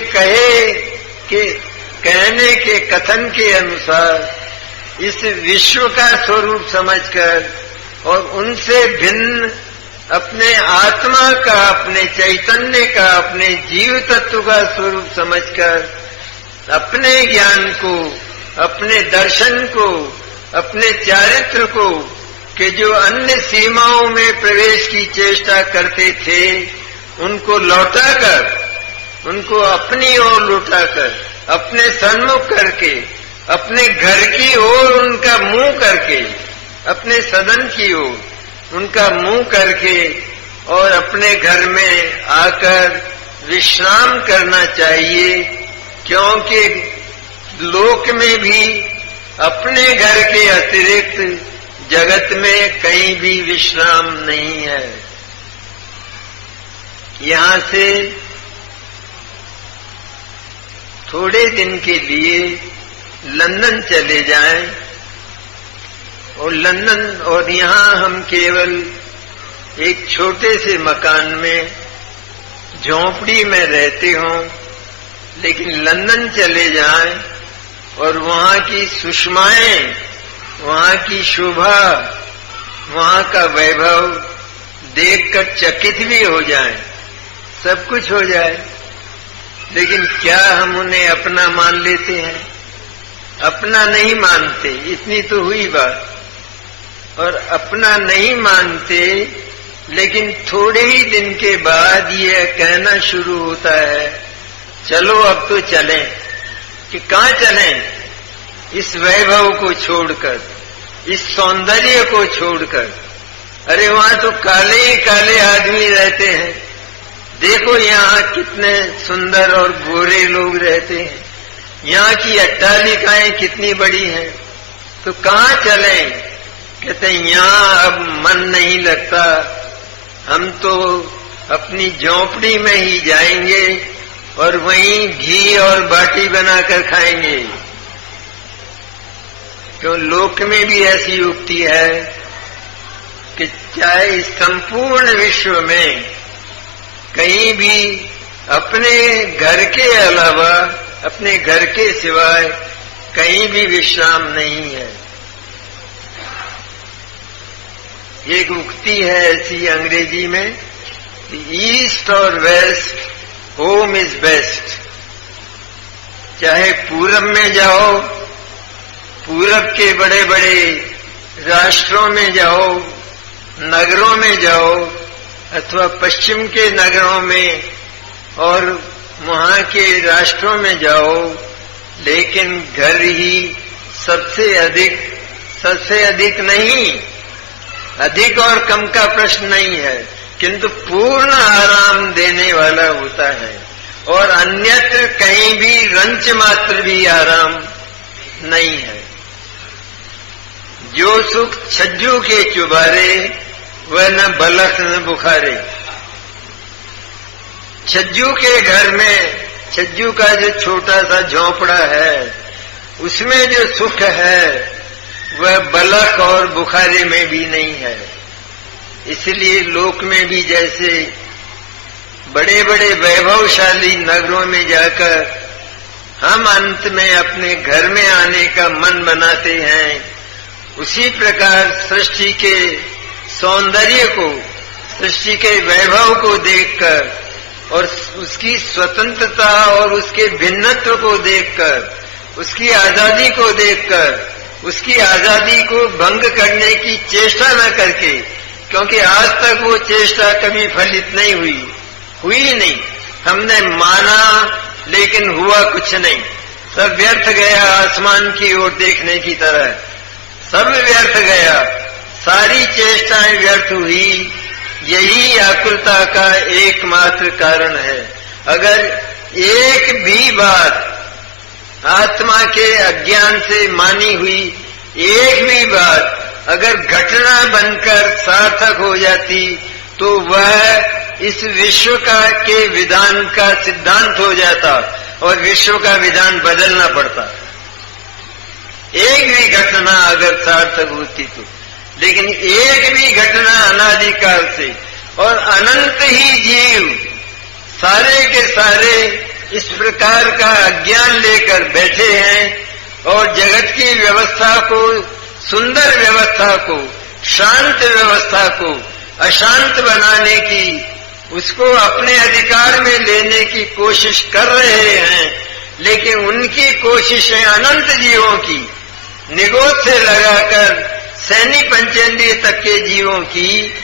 कहने के कथन के अनुसार इस विश्व का स्वरूप समझकर और उनसे भिन्न अपने आत्मा का, अपने चैतन्य का, अपने जीव तत्व का स्वरूप समझकर अपने ज्ञान को, अपने दर्शन को, अपने चारित्र को कि जो अन्य सीमाओं में प्रवेश की चेष्टा करते थे उनको लौटाकर, उनको अपनी ओर लौटाकर, अपने सन्मुख करके, अपने घर की ओर उनका मुंह करके, अपने सदन की ओर उनका मुंह करके और अपने घर में आकर विश्राम करना चाहिए। क्योंकि लोक में भी अपने घर के अतिरिक्त जगत में कहीं भी विश्राम नहीं है। यहाँ से थोड़े दिन के लिए लंदन चले जाएं और लंदन, और यहाँ हम केवल एक छोटे से मकान में, झोंपड़ी में रहते हों, लेकिन लंदन चले जाएं और वहाँ की सुषमाएं, वहाँ की शोभा, वहाँ का वैभव देखकर चकित भी हो जाएं, सब कुछ हो जाए, लेकिन क्या हम उन्हें अपना मान लेते हैं? अपना नहीं मानते, इतनी तो हुई बात। और अपना नहीं मानते, लेकिन थोड़े ही दिन के बाद ये कहना शुरू होता है, चलो अब तो चलें। कि कहाँ चलें? इस वैभव को छोड़कर, इस सौंदर्य को छोड़कर। अरे वहां तो काले ही काले आदमी रहते हैं, देखो यहाँ कितने सुंदर और गोरे लोग रहते हैं, यहाँ की अट्टालिकाएं कितनी बड़ी हैं, तो कहाँ चलें? कहते हैं यहाँ अब मन नहीं लगता, हम तो अपनी झोंपड़ी में ही जाएंगे और वहीं घी और बाटी बनाकर खाएंगे। क्यों लोक में भी ऐसी उक्ति है कि चाहे इस संपूर्ण विश्व में कहीं भी अपने घर के अलावा, अपने घर के सिवाय कहीं भी विश्राम नहीं है। एक उक्ति है ऐसी अंग्रेजी में, ईस्ट और वेस्ट होम इज बेस्ट। चाहे पूरब में जाओ, पूरब के बड़े बड़े राष्ट्रों में जाओ, नगरों में जाओ, अथवा पश्चिम के नगरों में और वहाँ के राष्ट्रों में जाओ, लेकिन घर ही सबसे अधिक नहीं, अधिक और कम का प्रश्न नहीं है, किंतु पूर्ण आराम देने वाला होता है। और अन्यत्र कहीं भी रंच मात्र भी आराम नहीं है। जो सुख छज्जू के चुबारे वह न बलख न बुखारे। छज्जू के घर में, छज्जू का जो छोटा सा झोंपड़ा है, उसमें जो सुख है वह बलख और बुखारे में भी नहीं है। इसलिए लोक में भी जैसे बड़े बड़े वैभवशाली नगरों में जाकर हम अंत में अपने घर में आने का मन बनाते हैं, उसी प्रकार सृष्टि के सौंदर्य को, सृष्टि के वैभव को देखकर और उसकी स्वतंत्रता और उसके भिन्नत्व को देखकर, उसकी आजादी को देखकर, उसकी आजादी को भंग करने की चेष्टा न करके, क्योंकि आज तक वो चेष्टा कभी फलित नहीं हुई नहीं। हमने माना लेकिन हुआ कुछ नहीं, सब व्यर्थ गया, आसमान की ओर देखने की तरह सब व्यर्थ गया, सारी चेष्टाएं व्यर्थ हुई। यही आकुलता का एकमात्र कारण है। अगर एक भी बात आत्मा के अज्ञान से मानी हुई, एक भी बात अगर घटना बनकर सार्थक हो जाती, तो वह इस विश्व का के विधान का सिद्धांत हो जाता। और विश्व का विधान बदलना पड़ता। एक भी घटना अगर सार्थक होती तो, लेकिन एक भी घटना अनादिकाल से और अनंत ही जीव सारे के सारे इस प्रकार का अज्ञान लेकर बैठे हैं और जगत की व्यवस्था को, सुंदर व्यवस्था को, शांत व्यवस्था को अशांत बनाने की, उसको अपने अधिकार में लेने की कोशिश कर रहे हैं। लेकिन उनकी कोशिशें अनंत जीवों की, निगोद से लगाकर सैनी पंचेंद्रिय तक के जीवों की,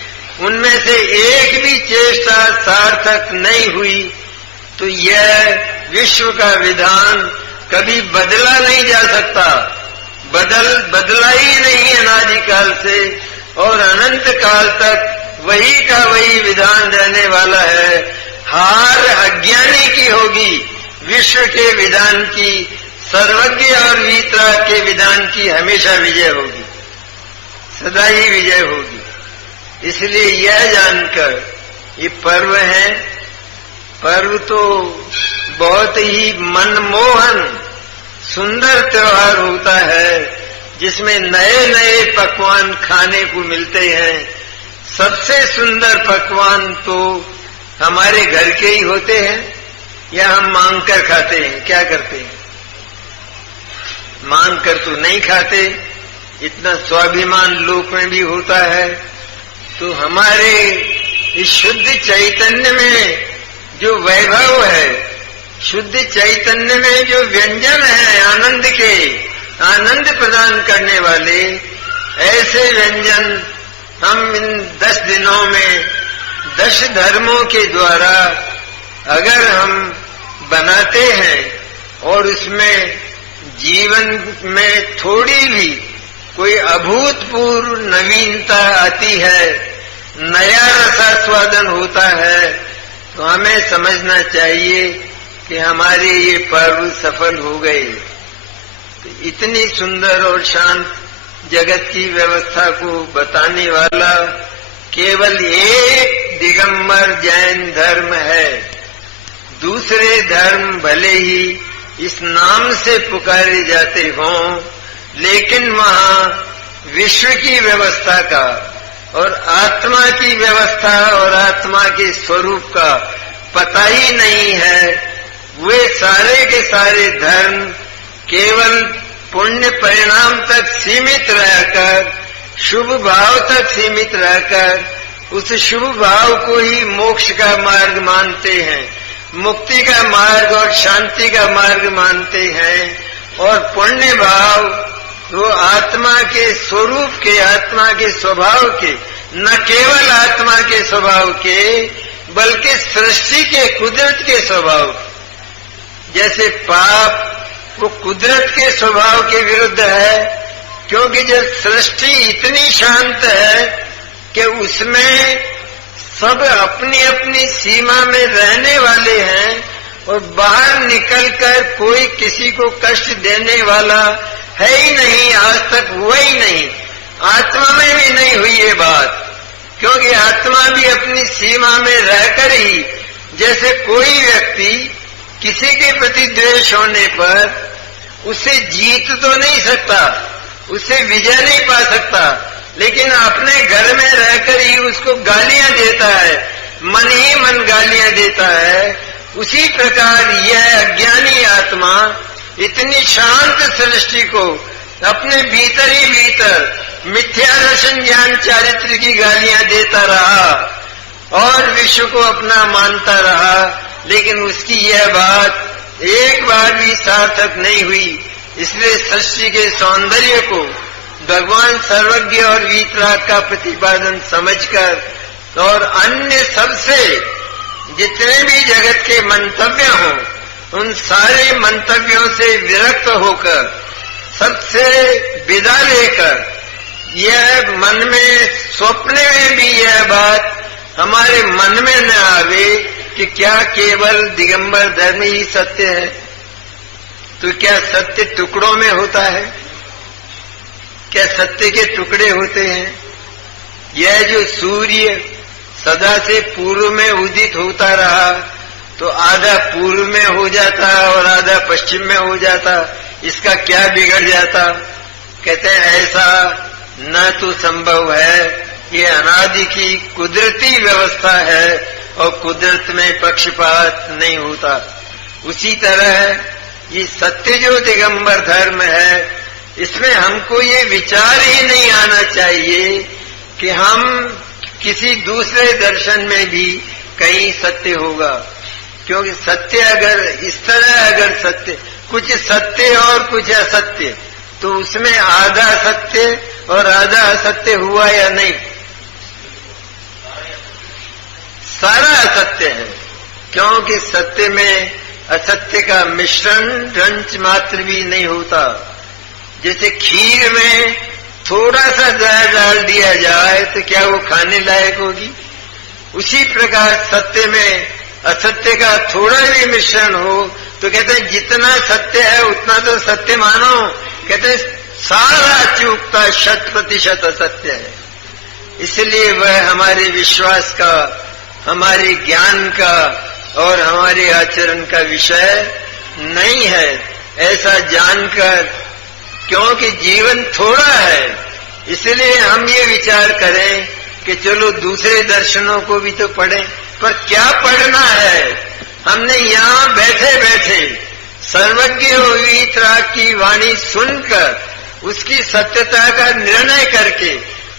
उनमें से एक भी चेष्टा सार्थक नहीं हुई तो यह विश्व का विधान कभी बदला नहीं जा सकता। बदला ही नहीं अनादिकाल से और अनंत काल तक वही का वही विधान रहने वाला है। हार अज्ञानी की होगी, विश्व के विधान की, सर्वज्ञ और वीतराग के विधान की हमेशा विजय होगी, सदा ही विजय होगी। इसलिए यह जानकर ये पर्व है, पर्व तो बहुत ही मनमोहन सुंदर त्योहार होता है जिसमें नए नए पकवान खाने को मिलते हैं। सबसे सुंदर पकवान तो हमारे घर के ही होते हैं या हम मांग कर खाते हैं। क्या करते हैं? मांग कर तो नहीं खाते, इतना स्वाभिमान लोक में भी होता है। तो हमारे इस शुद्ध चैतन्य में जो वैभव है, शुद्ध चैतन्य में जो व्यंजन है आनंद के, आनंद प्रदान करने वाले, ऐसे व्यंजन हम इन 10 दिनों में 10 धर्मों के द्वारा अगर हम बनाते हैं और उसमें जीवन में थोड़ी भी कोई अभूतपूर्व नवीनता आती है, नया रसास्वादन होता है, तो हमें समझना चाहिए कि हमारे ये पर्व सफल हो गए। तो इतनी सुंदर और शांत जगत की व्यवस्था को बताने वाला केवल एक दिगंबर जैन धर्म है। दूसरे धर्म भले ही इस नाम से पुकारे जाते हों, लेकिन वहां विश्व की व्यवस्था का और आत्मा की व्यवस्था और आत्मा के स्वरूप का पता ही नहीं है। वे सारे के सारे धर्म केवल पुण्य परिणाम तक सीमित रहकर, शुभ भाव तक सीमित रहकर, उस शुभ भाव को ही मोक्ष का मार्ग मानते हैं, मुक्ति का मार्ग और शांति का मार्ग मानते हैं। और पुण्य भाव वो आत्मा के स्वरूप के, आत्मा के स्वभाव के, न केवल आत्मा के स्वभाव के बल्कि सृष्टि के, कुदरत के स्वभाव के। जैसे पाप वो कुदरत के स्वभाव के विरुद्ध है, क्योंकि जब सृष्टि इतनी शांत है कि उसमें सब अपनी अपनी सीमा में रहने वाले हैं और बाहर निकलकर कोई किसी को कष्ट देने वाला है ही नहीं, आज तक हुआ ही नहीं। आत्मा में भी नहीं हुई ये बात, क्योंकि आत्मा भी अपनी सीमा में रहकर ही, जैसे कोई व्यक्ति किसी के प्रति द्वेष होने पर उसे जीत तो नहीं सकता, उसे विजय नहीं पा सकता, लेकिन अपने घर में रहकर ही उसको गालियां देता है, मन ही मन गालियां देता है। उसी प्रकार यह अज्ञानी आत्मा इतनी शांत सृष्टि को अपने भीतर ही भीतर मिथ्या दर्शन ज्ञान चारित्र की गालियां देता रहा और विश्व को अपना मानता रहा, लेकिन उसकी यह बात एक बार भी सार्थक नहीं हुई। इसलिए सृष्टि के सौंदर्य को भगवान सर्वज्ञ और वीतराग का प्रतिपादन समझकर और अन्य सबसे जितने भी जगत के मंतव्य हों, उन सारे मंतव्यों से विरक्त होकर, सबसे विदा लेकर, यह मन में स्वप्न में भी यह बात हमारे मन में न आवे कि क्या केवल दिगंबर धर्म ही सत्य है। तो क्या सत्य टुकड़ों में होता है? क्या सत्य के टुकड़े होते हैं? यह जो सूर्य सदा से पूर्व में उदित होता रहा तो आधा पूर्व में हो जाता और आधा पश्चिम में हो जाता, इसका क्या बिगड़ जाता? कहते हैं ऐसा न तो संभव है, ये अनादि की कुदरती व्यवस्था है और कुदरत में पक्षपात नहीं होता। उसी तरह ये सत्य जो दिगंबर धर्म है, इसमें हमको ये विचार ही नहीं आना चाहिए कि हम किसी दूसरे दर्शन में भी कहीं सत्य होगा, क्योंकि सत्य अगर इस तरह अगर सत्य कुछ सत्य और कुछ असत्य, तो उसमें आधा सत्य और आधा असत्य हुआ या नहीं? सारा असत्य है, क्योंकि सत्य में असत्य का मिश्रण रंच मात्र भी नहीं होता। जैसे खीर में थोड़ा सा जहर डाल दिया जाए तो क्या वो खाने लायक होगी? उसी प्रकार सत्य में असत्य का थोड़ा भी मिश्रण हो तो कहते हैं जितना सत्य है उतना तो सत्य मानो। कहते हैं सारा चूकता 100% असत्य है। इसलिए वह हमारे विश्वास का, हमारे ज्ञान का और हमारे आचरण का विषय नहीं है। ऐसा जानकर, क्योंकि जीवन थोड़ा है, इसलिए हम ये विचार करें कि चलो दूसरे दर्शनों को भी तो पढ़ें। पर क्या पढ़ना है? हमने यहाँ बैठे बैठे सर्वज्ञ वीतराग की वाणी सुनकर उसकी सत्यता का निर्णय करके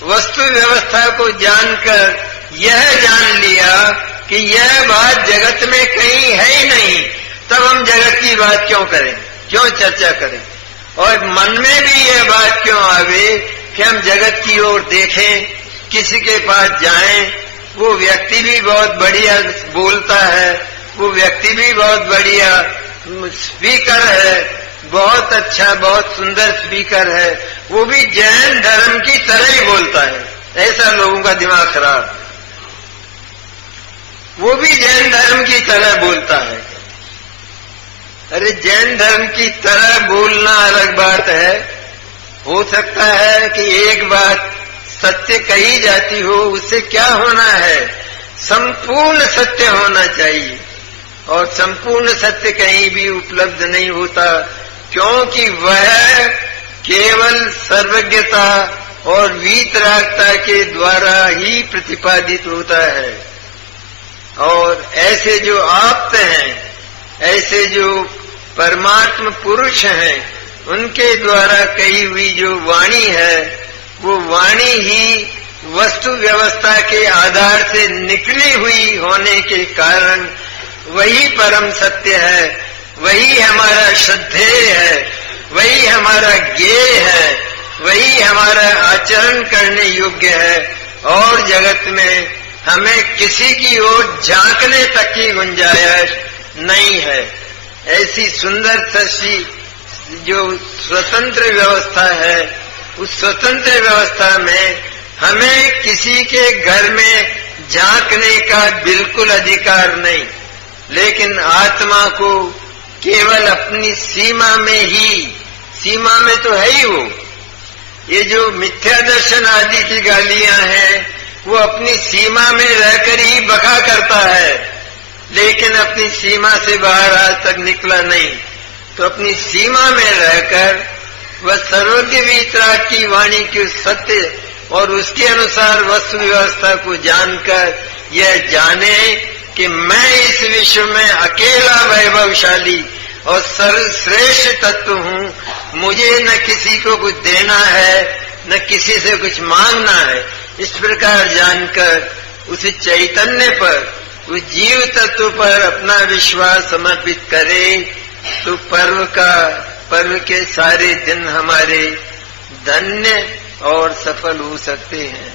वस्तु व्यवस्था को जानकर यह जान लिया कि यह बात जगत में कहीं है ही नहीं, तब हम जगत की बात क्यों करें, क्यों चर्चा करें? और मन में भी यह बात क्यों आवे कि हम जगत की ओर देखें, किसी के पास जाएं, वो व्यक्ति भी बहुत बढ़िया बोलता है, वो व्यक्ति भी बहुत बढ़िया स्पीकर है, बहुत अच्छा बहुत सुंदर स्पीकर है, वो भी जैन धर्म की तरह ही बोलता है। ऐसा लोगों का दिमाग खराब, वो भी जैन धर्म की तरह बोलता है। अरे जैन धर्म की तरह बोलना अलग बात है। हो सकता है कि एक बात सत्य कही जाती हो, उससे क्या होना है? संपूर्ण सत्य होना चाहिए, और संपूर्ण सत्य कहीं भी उपलब्ध नहीं होता, क्योंकि वह केवल सर्वज्ञता और वीतरागता के द्वारा ही प्रतिपादित होता है। और ऐसे जो आप्त हैं, ऐसे जो परमात्म पुरुष हैं, उनके द्वारा कही हुई जो वाणी है, वो वाणी ही वस्तु व्यवस्था के आधार से निकली हुई होने के कारण वही परम सत्य है, वही हमारा श्रद्धेय है, वही हमारा ज्ञेय है, वही हमारा आचरण करने योग्य है। और जगत में हमें किसी की ओर झांकने तक की गुंजाइश नहीं है। ऐसी सुंदर सी जो स्वतंत्र व्यवस्था है, उस स्वतंत्र व्यवस्था में हमें किसी के घर में झांकने का बिल्कुल अधिकार नहीं, लेकिन आत्मा को केवल अपनी सीमा में ही, सीमा में तो है ही वो। ये जो मिथ्या दर्शन आदि की गालियां हैं, वो अपनी सीमा में रहकर ही बका करता है, लेकिन अपनी सीमा से बाहर आज तक निकला नहीं। तो अपनी सीमा में रहकर वह सर्वज्ञ वीतराग की वाणी के सत्य और उसके अनुसार वस्तु व्यवस्था को जानकर यह जाने कि मैं इस विश्व में अकेला वैभवशाली और सर्वश्रेष्ठ तत्व हूँ। मुझे न किसी को कुछ देना है, न किसी से कुछ मांगना है। इस प्रकार जानकर उस चैतन्य पर, उस जीव तत्व पर अपना विश्वास समर्पित करे, तो पर्व के सारे दिन हमारे धन्य और सफल हो सकते हैं।